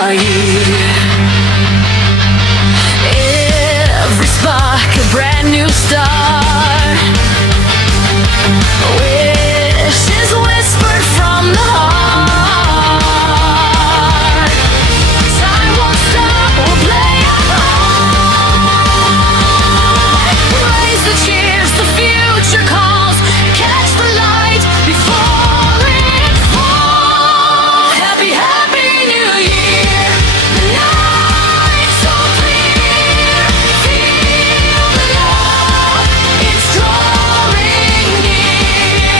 our year. Every spark a brand new start. Wishes whispered from the heart. Time won't stop, we'll play our part. Raise the cheers, the future calls. Catch the light before it falls. Happy, happy New Year. The night's so clear. Feel the love, it's drawing near.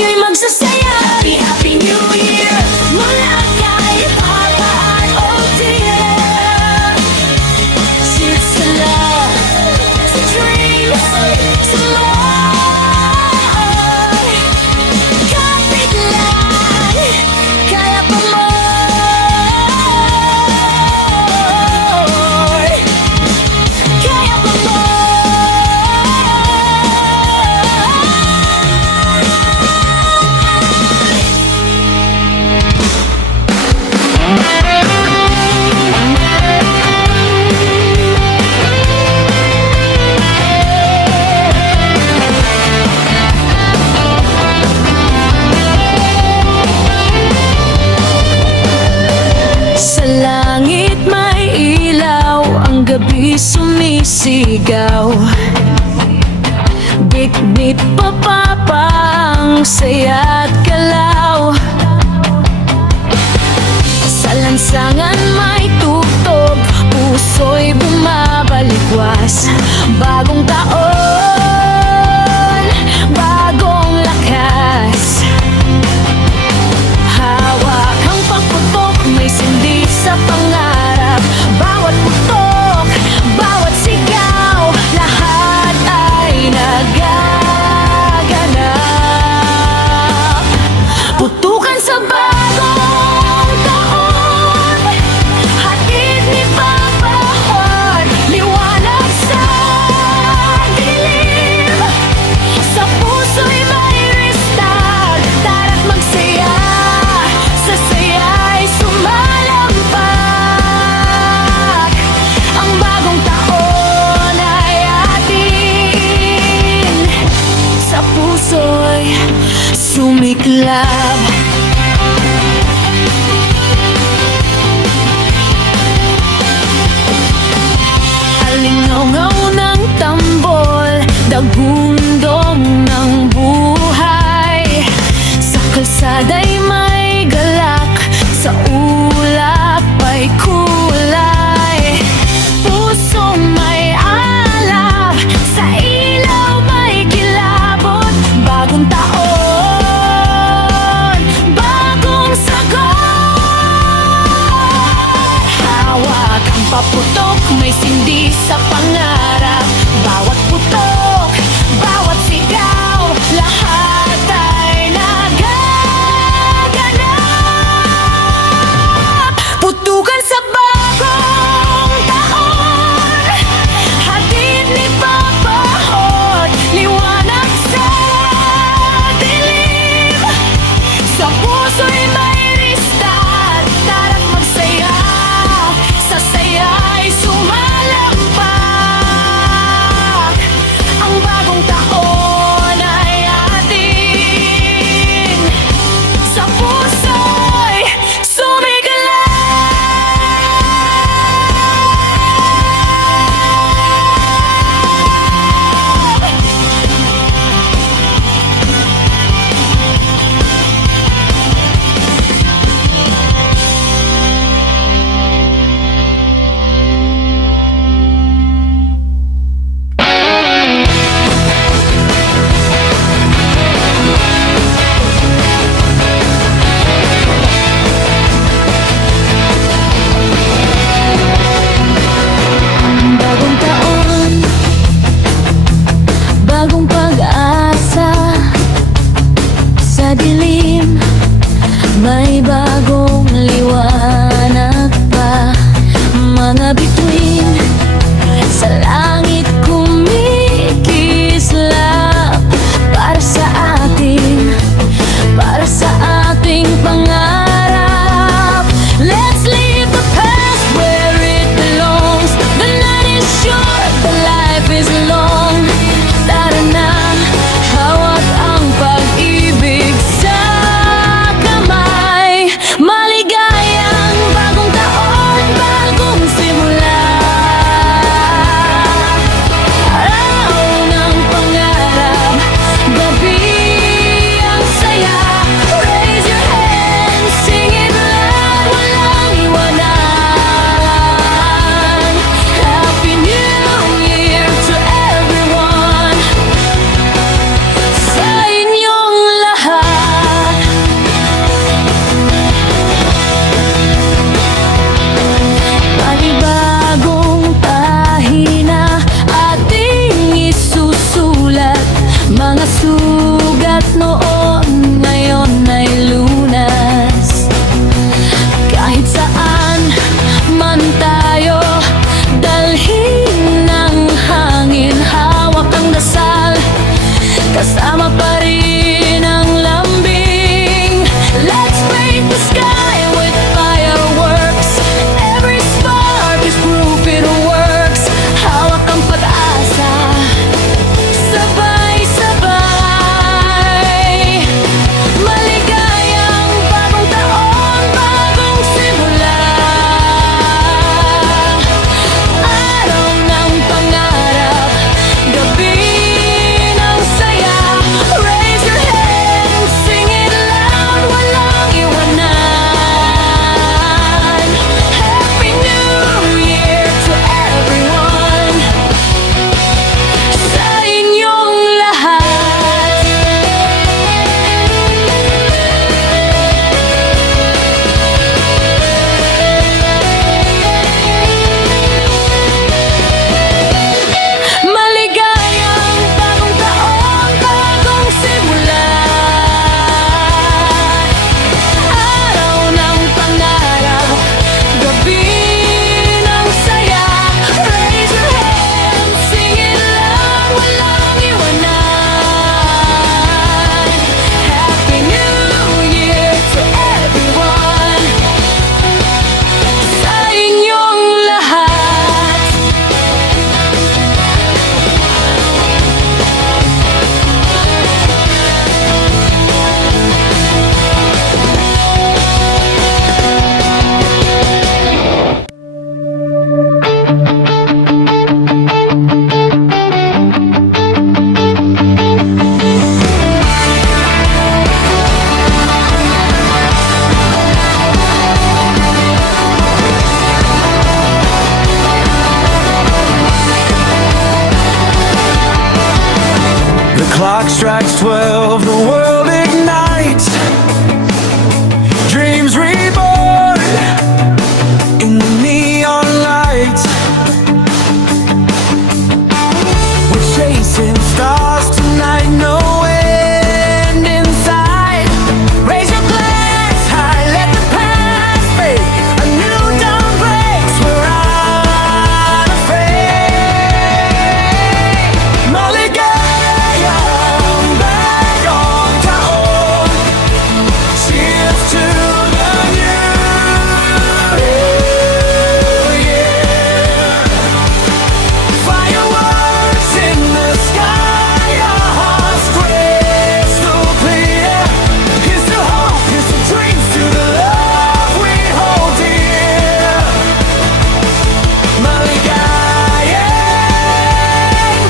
tayo'y magsasaya. Happy, Happy New Year mula kay Papa at oh dear. Cheers to love, to dreams, to more. Kapit lang, kaya pa more. Kaya pa more. Sa langit may ilaw, ang gabi sumisigaw. Bit-bit pa ang saya at galaw. Sa lansangan may tugtog, puso'y bumabalikwas. Bagong taon, bagong lakas. Hawak ang pagputok, may sindi sa pangarap. Bawat putok, bawat sigaw, lahat ay nagaganap. Putukan sa bagong taon, hatid ni Papa Horn, liwanag sa dilim. Sa puso'y may restart, tara't magsaya. Sa saya'y sumalampak. Ang bagong taon ay atin. Sa puso'y sumiklab. Alingaw-ngaw ng tambol, dagundong ng buhay. Sa kalsada'y may galak, sa ulap ay kulay. Pusong may alab, sa ilaw may kilabot. Bagong taon, bagong sagot. Hawak ang paputok, may sindi sa pangarap. Bawat putok, bawat sigaw, lahat ay nagaganap. Putukan sa bagong taon, hatid ni Papa Horn, liwanag sa dilim. Sa puso'y may restart, tara't magsaya. Sa saya'y sumalampak. Ang bagong taon ay atin. Sa puso'y sumigalak. Bagong taon, bagong pag-asa. Sa dilim, may bagong liwanag pa. Mga bituin sa langit kumikislap. Para sa atin, para sa ating pangarap. Let's leave the past where it belongs. The night is short, the life is long. Tara na, hawak ang pag-ibig sa kamay. Maligayang bagong taon, bagong simula. 12, the world ignites. Dreams reborn in the neon lights. We're chasing stars tonight, no end in sight. Raise your glass high, let the past fade. A new dawn breaks, we're unafraid. Maligayang bagong taon. Cheers to the new year. Fireworks in the sky, our hearts crystal clear. Here's to hope, here's to dreams, to the love we hold dear. Maligayang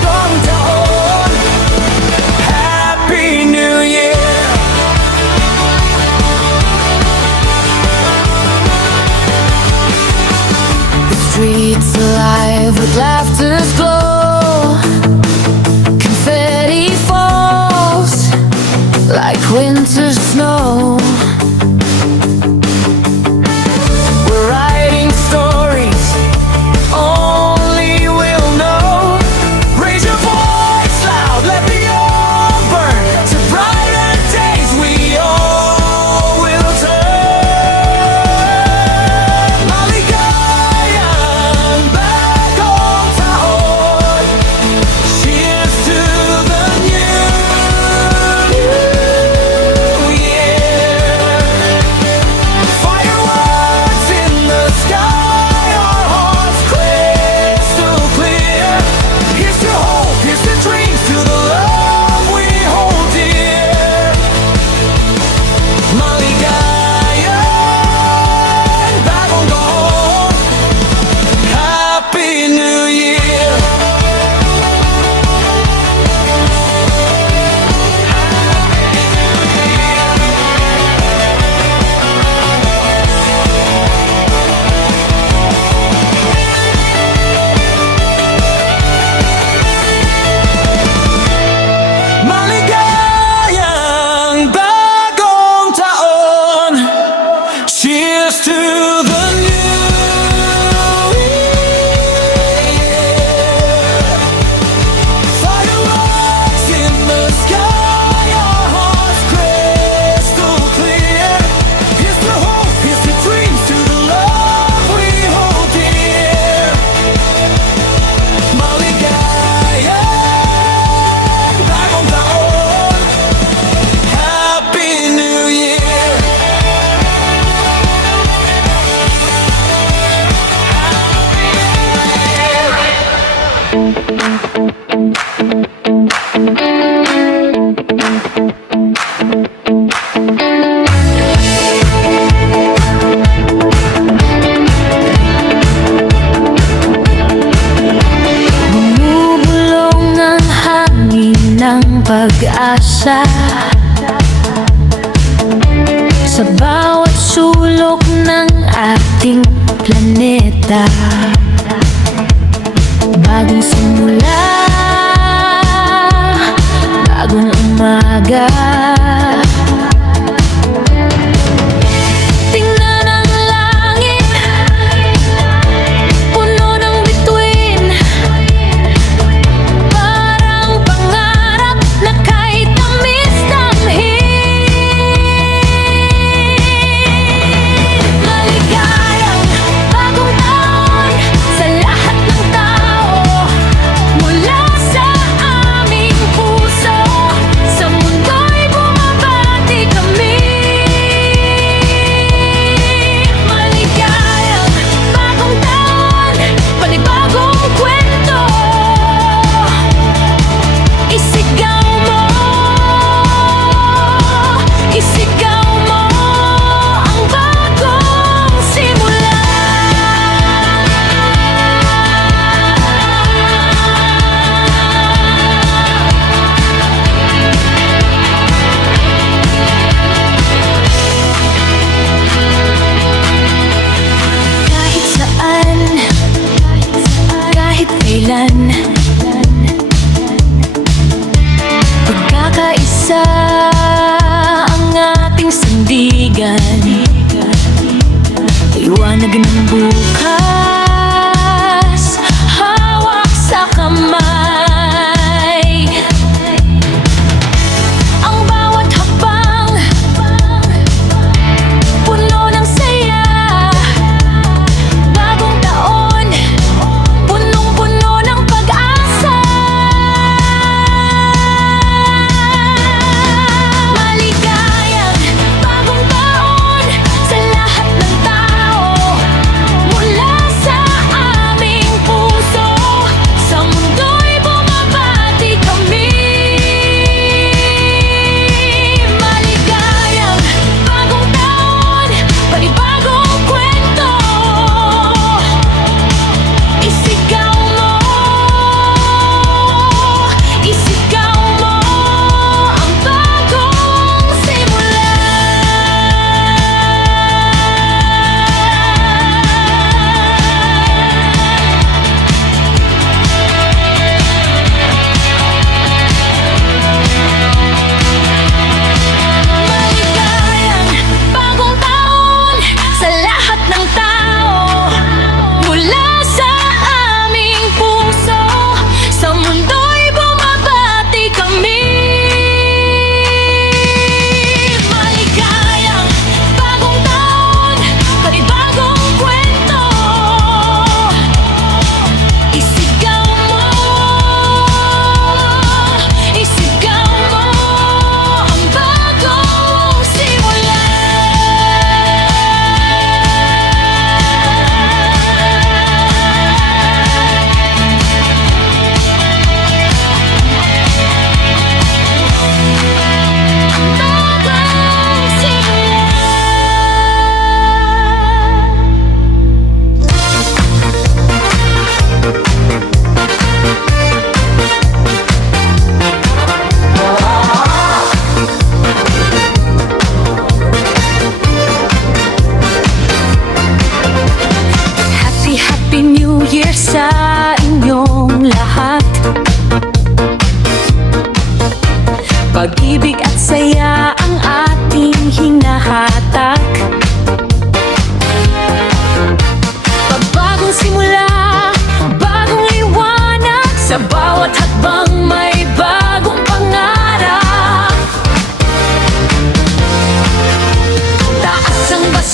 bagong taon. Happy New Year. The streets alive with laughter's glow. Confetti falls like winter snow. We're writing stories only we'll know. Raise your voice loud, let the old burn to brighter days we all will turn. Maligayang bagong taon. Cheers to the new year. Fireworks in the sky, our hearts crystal clear. Here's to hope, here's to dreams, to the love we hold dear. Maligayang bagong taon. Happy New Year. Maligayang bagong taon. Cheers to the new year. Fireworks in the sky, our hearts crystal clear. Here's to hope, here's to dreams, to the love we hold dear. Maligayang bagong taon. Happy New Year. Bumubulong ang hangin ng pag-asa sa bawat sulok ng ating planeta. Bagong simula, bagong umaga. Tingnan ang langit, puno ng bituin. Parang pangarap na kahit tamis-tamhin. Maligayang bagong taon sa lahat ng tao. Mula sa aming puso, sa mundo'y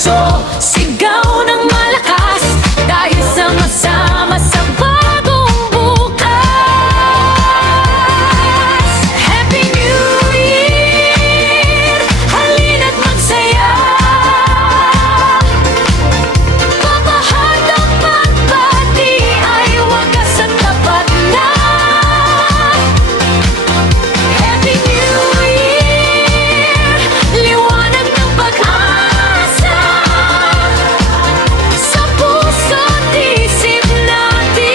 puso, sigaw ng malakas, tayo sama-sama sa bagong bukas. Happy New Year! Halina't magsaya, papahat ang pagbati ay wagas at tapat na. Happy New Year! Liwanag ng pag-asa sa puso't isip natin,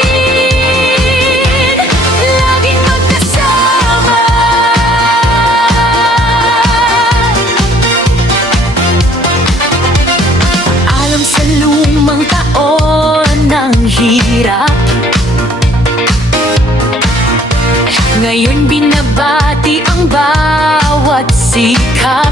laging magkasama. Alam sa lumang taon ng hirap, ngayon binabati ang bawat sikap.